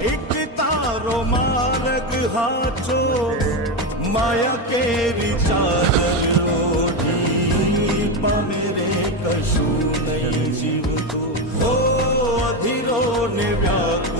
એક તારો માર્ગ હાચો માયા કેરી ચાદર ઓઢી પામે રે કશું નહીં જીવતો હો અધીરો ને વ્યાકુળ